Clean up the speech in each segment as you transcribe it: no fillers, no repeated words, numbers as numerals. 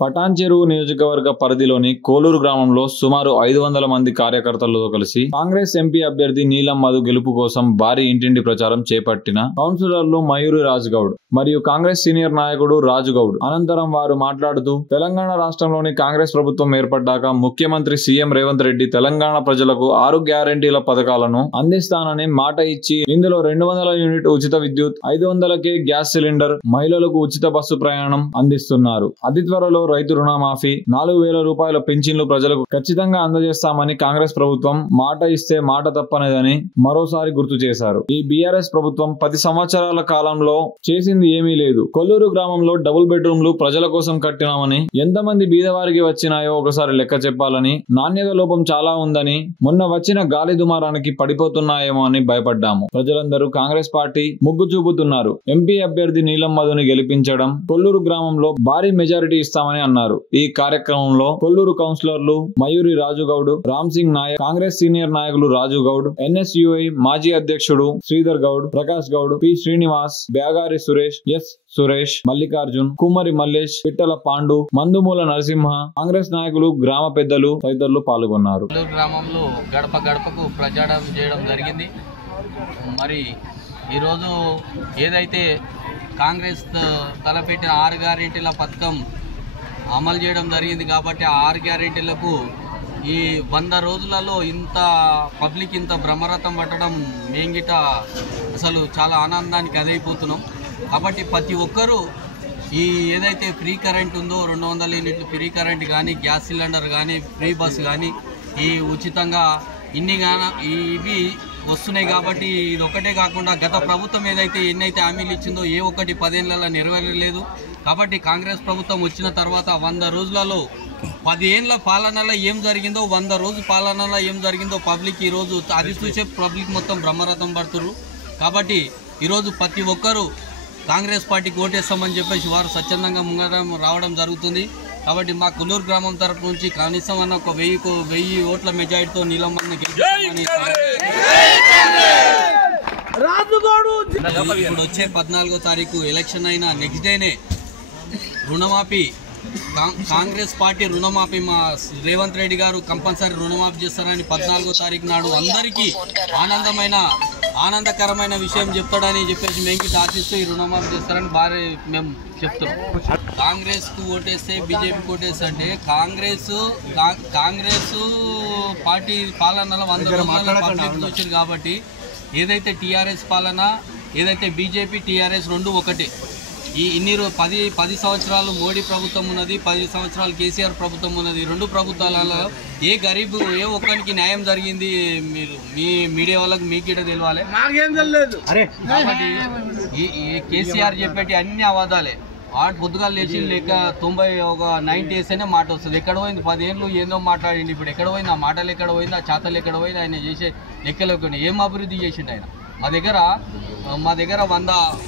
పటాన్చెరు నియోజకవర్గ పరిధిలోని కోలూరు గ్రామంలో సుమారు 500 మంది కార్యకర్తలతో కలిసి కాంగ్రెస్ ఎంపీ అభ్యర్థి నీలం మధు గెలుపు కోసం భారీ ఇంటింటి ప్రచారం చేపట్టిన కౌన్సిలర్లు మయూరి రాజుగౌడ్ మరియు కాంగ్రెస్ సీనియర్ నాయకుడు రాజుగౌడ్ అనంతరం వారు మాట్లాడుతూ తెలంగాణ రాష్ట్రంలోని కాంగ్రెస్ ప్రభుత్వం ఏర్పడ్డాక ముఖ్యమంత్రి సీఎం రేవంత్ రెడ్డి తెలంగాణ ప్రజలకు 6 గ్యారంటీల పథకాలను అందిస్తానని మాట ఇచ్చి ఇందులో 200 యూనిట్ ఉచిత విద్యుత్, 500కే గ్యాస్ సిలిండర్, మహిళలకు ఉచిత బస్సు ప్రయాణం అందిస్తున్నారు. అతి త్వరలో రైతు రుణమాఫీ, 4,000 రూపాయల పెన్షన్లు ప్రజలకు ఖచ్చితంగా అందజేస్తామని కాంగ్రెస్ ప్రభుత్వం మాట ఇస్తే మాట తప్పనేదని మరోసారి గుర్తు చేశారు. ఈ బీఆర్ఎస్ ప్రభుత్వం 10 సంవత్సరాల కాలంలో చేసింది ఏమీ లేదు. కొల్లూరు గ్రామంలో డబుల్ బెడ్రూమ్లు ప్రజల కోసం కట్టినామని, ఎంతమంది బీదవారికి వచ్చినాయో ఒకసారి లెక్క చెప్పాలని, నాణ్యత లోపం చాలా ఉందని, మొన్న వచ్చిన గాలి దుమారానికి పడిపోతున్నాయేమో అని భయపడ్డాము. ప్రజలందరూ కాంగ్రెస్ పార్టీ ముగ్గు చూపుతున్నారు. ఎంపీ అభ్యర్థి నీలం మధుని గెలిపించడం, కొల్లూరు గ్రామంలో భారీ మెజారిటీ ఇస్తామని అన్నారు. ఈ కార్యక్రమంలో కొల్లూరు కౌన్సిలర్లు మయూరి రాజుగౌడ్, రామ్ సింగ్ నాయక్, కాంగ్రెస్ సీనియర్ నాయకులు రాజుగౌడ్, ఎన్ఎస్యుఐ మాజీ అధ్యక్షుడు శ్రీధర్ గౌడ్, ప్రకాష్ గౌడ్, పి శ్రీనివాస్, బ్యాగారి సురేష్, ఎస్ సురేష్, మల్లికార్జున్, కుమ్మరి మల్లేష్, పిట్టల పాండు, మందుమూల నరసింహ, కాంగ్రెస్ నాయకులు, గ్రామ పెద్దలు తదితరులు పాల్గొన్నారు. గ్రామంలో గడప గడపకు ప్రచారం చేయడం జరిగింది. మరి ఈరోజు ఏదైతే కాంగ్రెస్ తలపెట్టిన 6 గ్యారెంటీల పథకం అమలు చేయడం జరిగింది కాబట్టి ఆ 6 గ్యారెంటీలకు ఈ 100 రోజులలో ఇంత పబ్లిక్ ఇంత బ్రహ్మరథం పట్టడం మేంగిట అసలు చాలా ఆనందానికి అదైపోతున్నాం. కాబట్టి ప్రతి ఒక్కరూ ఈ ఏదైతే ఫ్రీ కరెంట్ ఉందో 200 యూనిట్లు ఫ్రీ కరెంట్ కానీ, గ్యాస్ సిలిండర్ కానీ, ఫ్రీ బస్సు కానీ, ఈ ఉచితంగా ఇవి వస్తున్నాయి. కాబట్టి ఇది ఒకటే కాకుండా గత ప్రభుత్వం ఏదైతే ఎన్నైతే హామీలు ఇచ్చిందో ఏ ఒక్కటి 10 ఏళ్లలో నెరవేరలేదు. కాబట్టి కాంగ్రెస్ ప్రభుత్వం వచ్చిన తర్వాత 100 రోజులలో 10 ఏళ్ల పాలనలో ఏం జరిగిందో, 100 రోజు పాలనలో ఏం జరిగిందో పబ్లిక్ ఈరోజు అది చూసే పబ్లిక్ మొత్తం బ్రహ్మరథం పడుతున్నారు. కాబట్టి ఈరోజు ప్రతి ఒక్కరూ కాంగ్రెస్ పార్టీకి ఓటేస్తామని చెప్పేసి వారు స్వచ్ఛందంగా ముంగడం రావడం జరుగుతుంది. కాబట్టి మా కొల్లూరు గ్రామం తరఫు నుంచి కనీసం అన్న ఒక 1000 ఓట్ల మెజారిటీతో నీలం మధుని గెలిపించామని ఇప్పుడు వచ్చే 14వ తారీఖు ఎలక్షన్ అయిన నెక్స్ట్ డేనే రుణమాఫీ, కాంగ్రెస్ పార్టీ రుణమాఫీ మా రేవంత్ రెడ్డి గారు కంపల్సరీ రుణమాఫీ చేస్తారని 14వ తారీఖు నాడు అందరికీ ఆనందకరమైన విషయం చెప్తాడని చెప్పేసి మేము ఆశిస్తూ ఈ రుణమాఫీ చేస్తారని మేము చెప్తున్నాం. కాంగ్రెస్ కు ఓటేస్తే బీజేపీకి ఓటేస్తే అంటే కాంగ్రెస్ పార్టీ పాలనలో 100 రోజుల పబ్లిక్ చూసింది. కాబట్టి ఏదైతే టీఆర్ఎస్ పాలన, ఏదైతే బీజేపీ టీఆర్ఎస్ రెండు ఒకటే. ఈ 10 సంవత్సరాలు మోడీ ప్రభుత్వం ఉన్నది, 10 సంవత్సరాలు కేసీఆర్ ప్రభుత్వం ఉన్నది. రెండు ప్రభుత్వాలలో ఏ గరీబు ఏ ఒక్కరికి న్యాయం జరిగింది మీరు మీ మీడియా వాళ్ళకి మీకు గిట్ట తెలియాలి. కాబట్టి ఈ కేసీఆర్ చెప్పేటి అన్ని అవాదాలే. వాడు పొద్దుగా లేచి లేక 90 వేస్తేనే మాట వస్తుంది. ఎక్కడ పోయింది 10 ఏళ్ళు ఏందో మాట్లాడింది, ఇప్పుడు ఎక్కడ పోయింది ఆ మాటలు, ఎక్కడ పోయింది ఆ చేతలు, ఎక్కడ పోయింది ఆయన చేసే లెక్కలు, ఏం అభివృద్ధి చేసిండు ఆయన. మా దగ్గర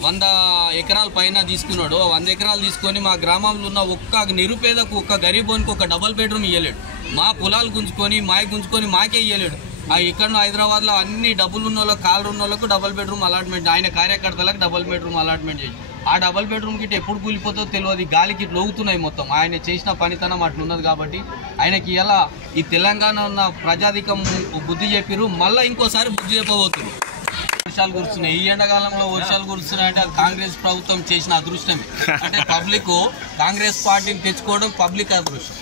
100 ఎకరాల పైన తీసుకున్నాడు. 100 ఎకరాలు తీసుకొని మా గ్రామంలో ఉన్న ఒక్క నిరుపేదకు, ఒక్క గరీబోనికి ఒక డబల్ బెడ్రూమ్ ఇవ్వలేడు. మా పొలాలు గుంజుకొని మాకే ఇవ్వలేడు. ఇక్కడ హైదరాబాద్లో అన్ని డబ్బులు ఉన్న వాళ్ళకి, కాళ్ళు ఉన్న వాళ్ళకు డబల్ బెడ్రూమ్ అలాట్మెంట్, ఆయన కార్యకర్తలకు డబల్ బెడ్రూమ్ అలాట్మెంట్ చేసి ఆ డబల్ బెడ్రూమ్ గిట్ట ఎప్పుడు కూలిపోతుందో తెలియదు. గాలికి లోగుతున్నాయి మొత్తం. ఆయన చేసిన పనితనం అట్లున్నది. కాబట్టి ఆయనకి ఇలా ఈ తెలంగాణ ఉన్న ప్రజాధికం బుద్ధి చెప్పిరు, మళ్ళీ ఇంకోసారి బుద్ధి చెప్పబోతున్నారు. వర్షాలు కురుస్తున్నాయి, ఈ ఎండాకాలంలో వర్షాలు కురుస్తున్నాయంటే అది కాంగ్రెస్ ప్రభుత్వం చేసిన అదృష్టమే. అంటే పబ్లిక్ కాంగ్రెస్ పార్టీని తెచ్చుకోవడం పబ్లిక్ అదృష్టం.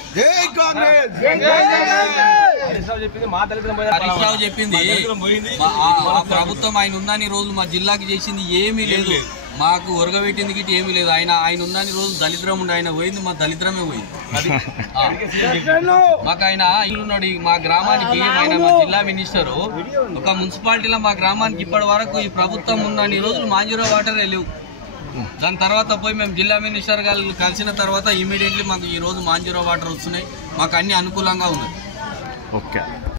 హరీష్ రావు చెప్పింది ఆ ప్రభుత్వం ఆయన ఉన్నన్ని రోజులు మా జిల్లాకి చేసింది ఏమీ లేదు, మాకు ఒరగబెట్టింది గిట్టి ఏమీ లేదు. ఆయన ఉన్నన్ని రోజులు దళిద్రం ఉండి ఆయన పోయింది, మా దళిద్రమే పోయింది. మాకు ఆయన ఇల్లున్నాడు మా గ్రామానికి. ఆయన మా జిల్లా మినిస్టరు. ఒక మున్సిపాలిటీలో మా గ్రామానికి ఇప్పటి వరకు ఈ ప్రభుత్వం ఉన్నన్ని రోజులు మాంజీరా వాటరే లేవు. దాని తర్వాత పోయి మేము జిల్లా మినిస్టర్ గారు కలిసిన తర్వాత ఇమీడియట్లీ మాకు ఈ రోజు మాంజీరా వాటర్ వస్తున్నాయి. మాకు అన్ని అనుకూలంగా ఉన్నాయి. ఓకే.